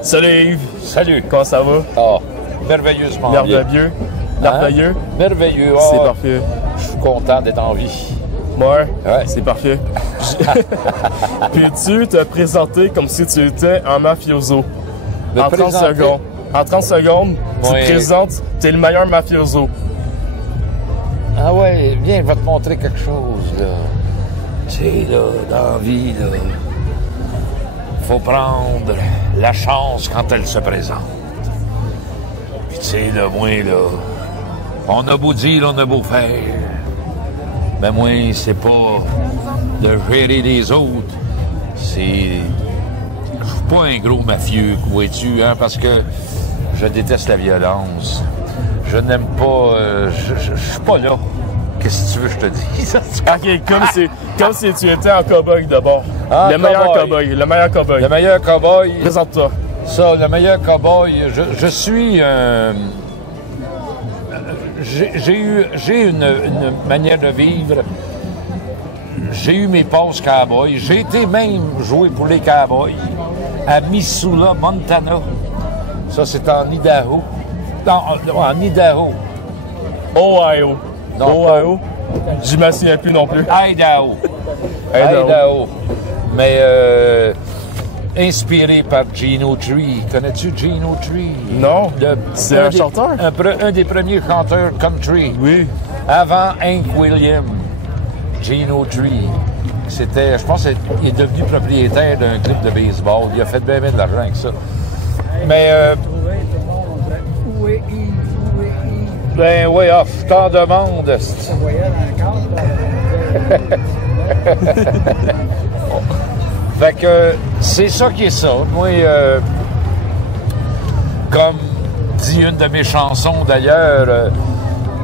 Salut Yves. Salut. Comment ça va? Ah, merveilleusement merveilleux. bien. Merveilleux. Hein? Merveilleux. C'est Ah, parfait. Je suis content d'être en vie. Ouais. Ouais. C'est parfait. Puis tu te présenté comme si tu étais un mafioso. En 30 secondes. En 30 secondes, tu te présentes, tu es le meilleur mafioso. Ah ouais, viens, je vais te montrer quelque chose, là. Tu sais, là, dans la vie, là, faut prendre la chance quand elle se présente. Puis tu sais, là, moi, là, on a beau dire, on a beau faire. Mais moi, c'est pas de gérer les autres. C'est... Je suis pas un gros mafieux, vois-tu, hein, parce que je déteste la violence. Je n'aime pas... je suis pas là. Qu'est-ce que tu veux que je te dise? OK, comme si tu étais un cow-boy d'abord. Le meilleur cow-boy. Le meilleur cow-boy. Le meilleur cow-boy. Présente-toi. Ça, le meilleur cow-boy. Je suis un... J'ai une manière de vivre. J'ai eu mes passes cowboy. J'ai été même jouer pour les cowboys à Missoula, Montana. Ça, c'est en Idaho. Non, en Idaho. Ohio. Non, Ohio. Je m'en souviens plus non plus. Idaho. Idaho. Mais inspiré par Gino Tree. Connais-tu Gino Tree? Non. C'est un chanteur? Un des premiers chanteurs country. Oui. Avant Hank Williams. Gino Tree. C'était, je pense qu'il est devenu propriétaire d'un club de baseball. Il a fait bien de l'argent avec ça. Mais... ben oui, je t'en demande. Fait que c'est ça qui est ça. Moi, comme dit une de mes chansons d'ailleurs,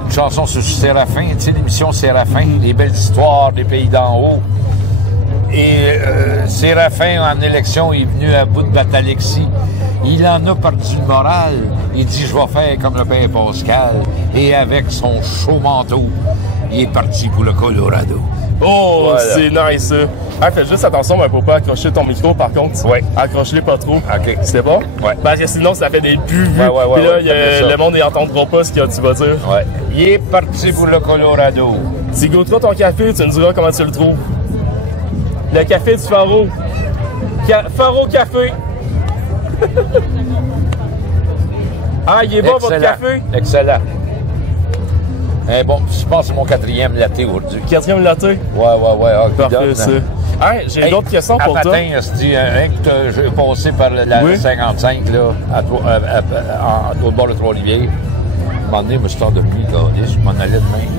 une chanson sur Séraphin, tu sais, l'émission Séraphin, les belles histoires des pays d'en haut. Et Séraphin, en élection, est venu à bout de Batalexie. Il en a perdu le moral. Il dit, je vais faire comme le père Pascal. Et avec son chaud manteau, il est parti pour le Colorado. Oh, voilà. C'est nice, ça. Ah, fais juste attention, mais faut pas accrocher ton micro, par contre. Ouais. Accroche-le pas trop. OK. C'est bon? Ouais. Parce que sinon, ça fait des buts. Ouais, Puis là, le monde n'entendra pas ce que tu vas dire. Ouais. Il est parti pour le Colorado. Tu goûteras ton café, tu me diras comment tu le trouves. Le café du Faro. Faro Café. Ah, il est bon, votre café? Excellent. Bon, je pense que c'est mon 4e latte aujourd'hui. 4e latte? Ouais. Parfait, ça. Hey, j'ai d'autres questions pour toi. Matin, j'ai passé par la 55, là, à l'autre bord de Trois-Rivières. À un moment donné, je me suis endormi, je m'en allais de même.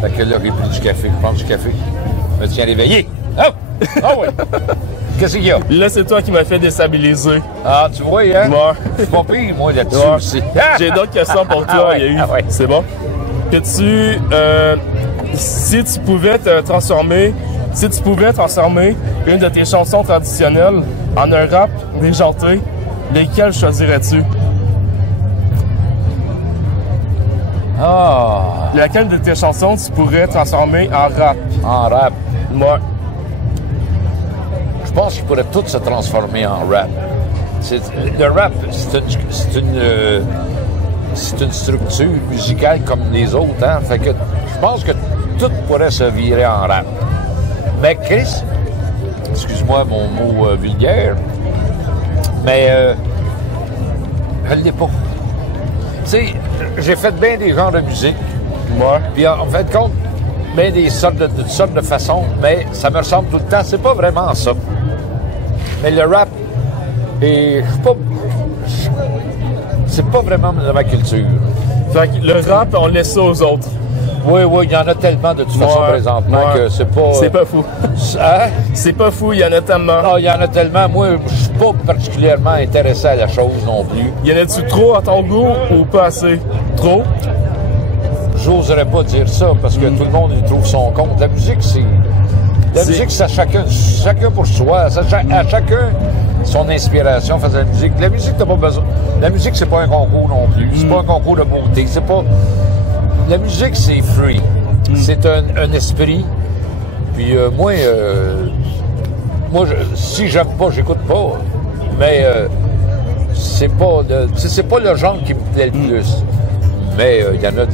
Fait que là, j'ai pris du café, je prends du café. Je me tiens réveillé. Oh! Ah oui! Qu'est-ce qu'il y a? Là, c'est toi qui m'as fait déstabiliser. Ah, tu vois, hein? Ouais. Je suis pas pire, moi, là-dessus aussi. J'ai d'autres questions pour toi, ouais. C'est bon? Que si tu pouvais transformer une de tes chansons traditionnelles en un rap déjanté, lesquelles choisirais-tu? Ah! Laquelle de tes chansons tu pourrais transformer en rap? En rap? Moi. Je pense qu'ils pourraient tous se transformer en rap. Le rap, c'est une structure musicale comme les autres, hein? Fait que je pense que tout pourrait se virer en rap. Mais Chris, excuse-moi mon mot vulgaire, mais je ne l'ai pas. Tu sais, j'ai fait bien des genres de musique. Moi. Puis en fait compte, bien des sortes de façons, mais ça me ressemble tout le temps. C'est pas vraiment ça. Mais le rap, c'est pas vraiment de ma culture. Fait que le rap, on laisse ça aux autres. Oui, il y en a tellement de toute façon présentement que c'est pas... C'est pas fou. Hein? C'est pas fou, il y en a tellement. Non, il y en a tellement. Moi, je suis pas particulièrement intéressé à la chose non plus. Y en a-tu trop à ton goût ou pas assez? Trop? J'oserais pas dire ça parce que tout le monde y trouve son compte. La musique, c'est à chacun pour soi. À chacun son inspiration face à la musique. La musique, t'as pas besoin. La musique, c'est pas un concours non plus. C'est pas un concours de beauté. C'est pas... La musique, c'est free. C'est un esprit. Puis si j'aime pas, j'écoute pas. Mais c'est pas le genre qui me plaît le plus. Mais il y en a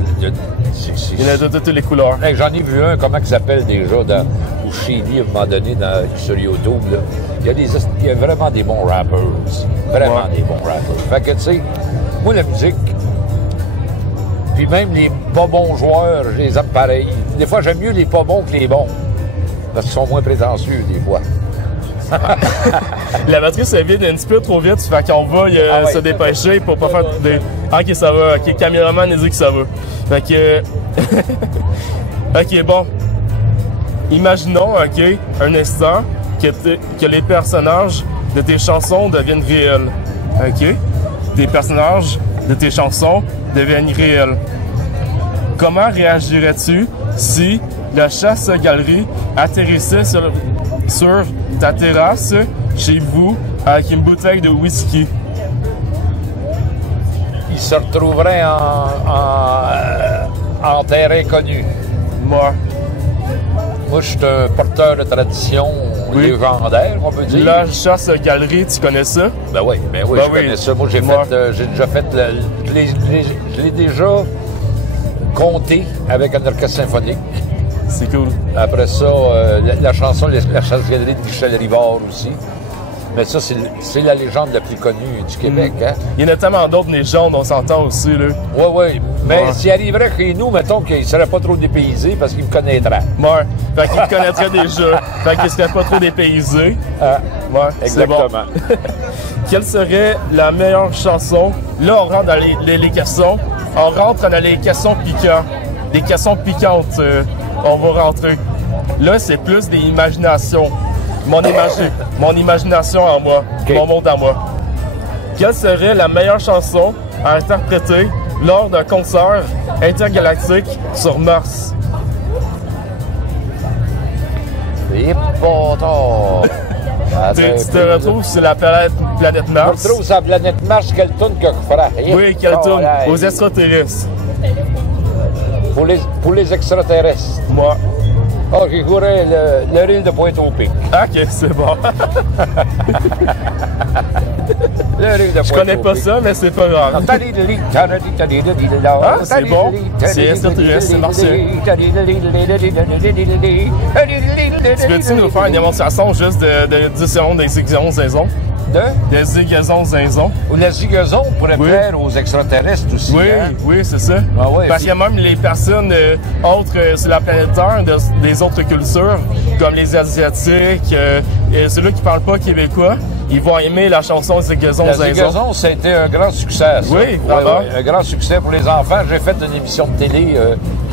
il y en a de toutes les couleurs. Hey, j'en ai vu un, comment il s'appelle déjà, au Chili, à un moment donné, sur YouTube. Là. Il y a vraiment des bons rappers. Vraiment des bons rappers. Fait que, tu sais, moi, la musique, puis même les pas bons joueurs, je les aime pareil. Des fois, j'aime mieux les pas bons que les bons. Parce qu'ils sont moins prétentieux, des fois. La batterie se vide un petit peu trop vite, fait qu'on va se dépêcher pour pas faire des... Ok, ça va. Ok, caméraman nous dit que ça va. Fait que... ok, bon. Imaginons, ok, un instant, que les personnages de tes chansons deviennent réels. Ok? Des personnages de tes chansons deviennent réels. Comment réagirais-tu si la chasse-galerie atterrissait sur ta terrasse chez vous avec une bouteille de whisky? Il se retrouverait en terre inconnue. Moi, je suis un porteur de tradition légendaire, on peut dire. La chasse-galerie, tu connais ça? Ben oui, je connais ça. Moi, j'ai déjà fait... Je l'ai déjà compté avec un orchestre symphonique. C'est cool. Après ça, la chanson La chasse-galerie de Michel Rivard aussi. Mais ça, c'est la légende la plus connue du Québec. Hein? Il y en a tellement d'autres légendes, on s'entend aussi, là. Oui. Mais s'il arriverait chez nous, mettons qu'il ne serait pas trop dépaysé parce qu'il me connaîtrait. Ouais. Fait qu'il me connaîtrait déjà. Fait qu'il ne serait pas trop dépaysé. Ouais, exactement. Bon. Quelle serait la meilleure chanson? Là, on rentre dans les questions. On rentre dans les questions piquantes. Des questions piquantes, on va rentrer. Là, c'est plus des imaginations. Mon imagination en moi, mon monde en moi. Quelle serait la meilleure chanson à interpréter lors d'un concert intergalactique sur Mars? Et bon, tu te retrouves sur la planète Mars. Tu te retrouves sur la planète Mars, quelle tourne que je ferais? Oui, quelle tourne? Aux extraterrestres. Pour les extraterrestres. Moi. Ah, j'ai jouerais le reel de Pointe-au-Pic. Ok, c'est bon. Le reel de Je connais pas ça, mais c'est pas grave. Ah, c'est bon. C'est extraterrestre, c'est martial. Tu veux-tu nous faire une démonstration juste de 10 secondes des zigazons zinzon? Des zigazons zinzon. Ou la zigazon pourrait plaire aux extraterrestres aussi. Oui, hein? Oui, c'est ça. Ah ouais, parce qu'il y a même les personnes autres sur la planète Terre, des autres cultures, comme les Asiatiques, et ceux-là qui parlent pas québécois, ils vont aimer la chanson Zigazon Zinzon. La zigazon, ça a été un grand succès, ça. Oui, vraiment. Oui, un grand succès pour les enfants. J'ai fait une émission de télé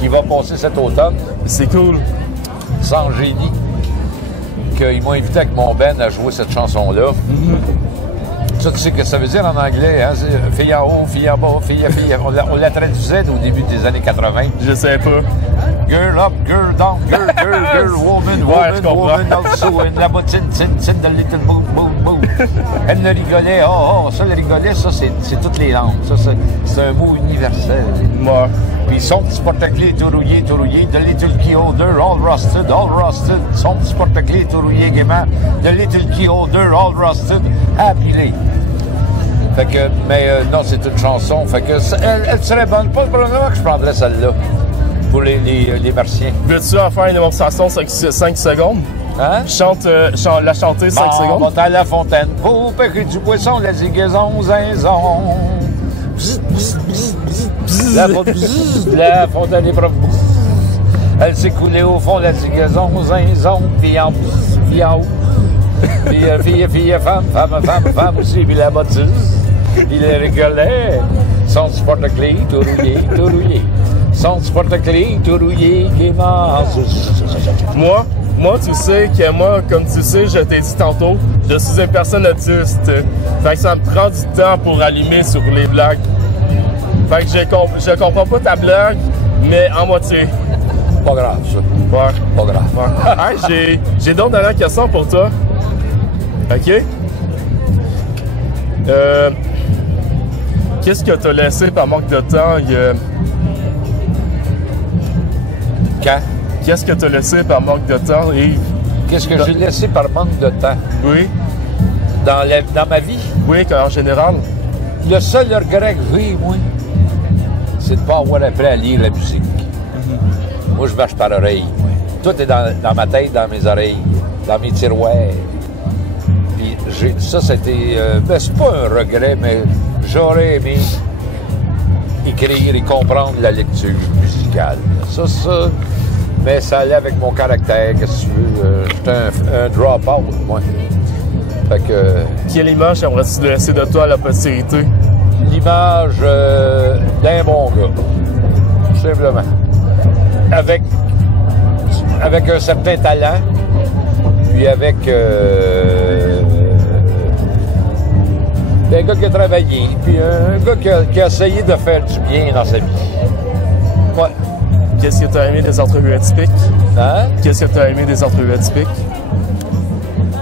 qui va passer cet automne. C'est cool. Sans génie. Ils m'ont invité avec mon Ben à jouer cette chanson-là. Ça, tu sais ce que ça veut dire en anglais, hein? Fille en haut, fille en bas, fille. On la traduisait au début des années 80. Je sais pas. Girl up, girl down, girl, woman, woman also. And la bottine, tin, the little boom, boom, boom. Elle ne rigolait, ça, le rigolet, ça, c'est toutes les langues. Ça, c'est un mot universel. Moi. Puis son petit porte-clés tout rouillé, the little key holder, all rusted. Son petit porte-clés tout rouillé gaiement, the little key holder, all rusted, happily. Fait que, mais non, c'est une chanson. Fait que, elle serait bonne. Pas probablement que je prendrais celle-là pour les Martiens. Veux-tu en faire une démonstration 5 secondes? Hein? La chanter 5 secondes. On va à la fontaine pour pêcher du poisson, la zigazon, zinzon. La fontaine est propre. Elle s'est coulée au fond, la zigazon, zinzon, puis en haut. Puis fille, femme aussi, puis la bâtisse. Il rigolait. Son porte-clés tout rouillé. Son porte-clés tout rouillé, qui est mort. Moi, tu sais que moi, comme tu sais, je t'ai dit tantôt, je suis une personne autiste. Fait que ça me prend du temps pour allumer sur les blagues. Fait que je comprends pas ta blague, mais en moitié. Pas grave, ça. Ouais. Pas grave. Hey, j'ai d'autres dernières questions pour toi. OK? Qu'est-ce que t'as laissé par manque de temps? Quand? Qu'est-ce que t'as laissé par manque de temps, Yves? Qu'est-ce que j'ai laissé par manque de temps? Oui. Dans ma vie? Oui, en général. Le seul regret que j'ai, moi, c'est de ne pas avoir appris à lire la musique. Moi, je marche par oreille. Moi. Tout est dans ma tête, dans mes oreilles, dans mes tiroirs. Puis ça, c'était... ben, c'est pas un regret, mais j'aurais aimé écrire et comprendre la lecture musicale. Ça... Mais ça allait avec mon caractère, qu'est-ce que tu veux. J'étais un drop-out, moi. Fait que... Quelle image aimerais-tu laisser de toi à la postérité? L'image d'un bon gars, tout simplement. Avec un certain talent, puis avec un gars qui a travaillé, puis un gars qui a essayé de faire du bien dans sa vie. Ouais. Qu'est-ce que tu as aimé des entrevues atypiques? Hein? Qu'est-ce que tu as aimé des entrevues atypiques?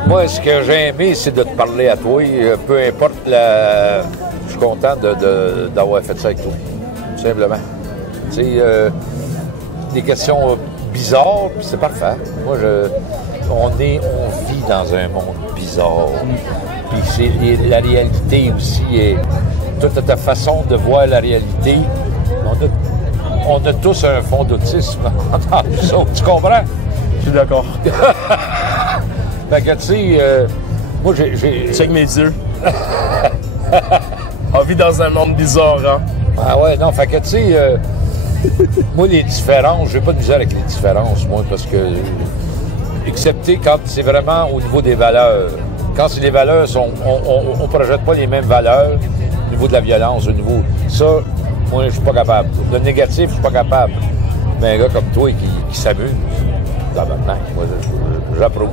Moi, ce que j'ai aimé, c'est de te parler à toi. Peu importe la... Je suis content d'avoir fait ça avec toi. Tout simplement. Tu sais, des questions bizarres, puis c'est parfait. Moi, on vit dans un monde bizarre. Puis la réalité aussi est... Toute ta façon de voir la réalité, on a tous un fond d'autisme dans tout ça. Tu comprends? Je suis d'accord. Fait que, tu sais, moi, j'ai... Check mes yeux. On vit dans un monde bizarre, hein? Ah ouais, non, fait que, tu sais, moi, les différences, j'ai pas de misère avec les différences, moi, parce que, excepté quand c'est vraiment au niveau des valeurs. Quand c'est les valeurs, on projette pas les mêmes valeurs au niveau de la violence, au niveau... Ça, moi, je suis pas capable. Le négatif, je suis pas capable. Mais un gars comme toi qui s'amuse, moi, j'approuve.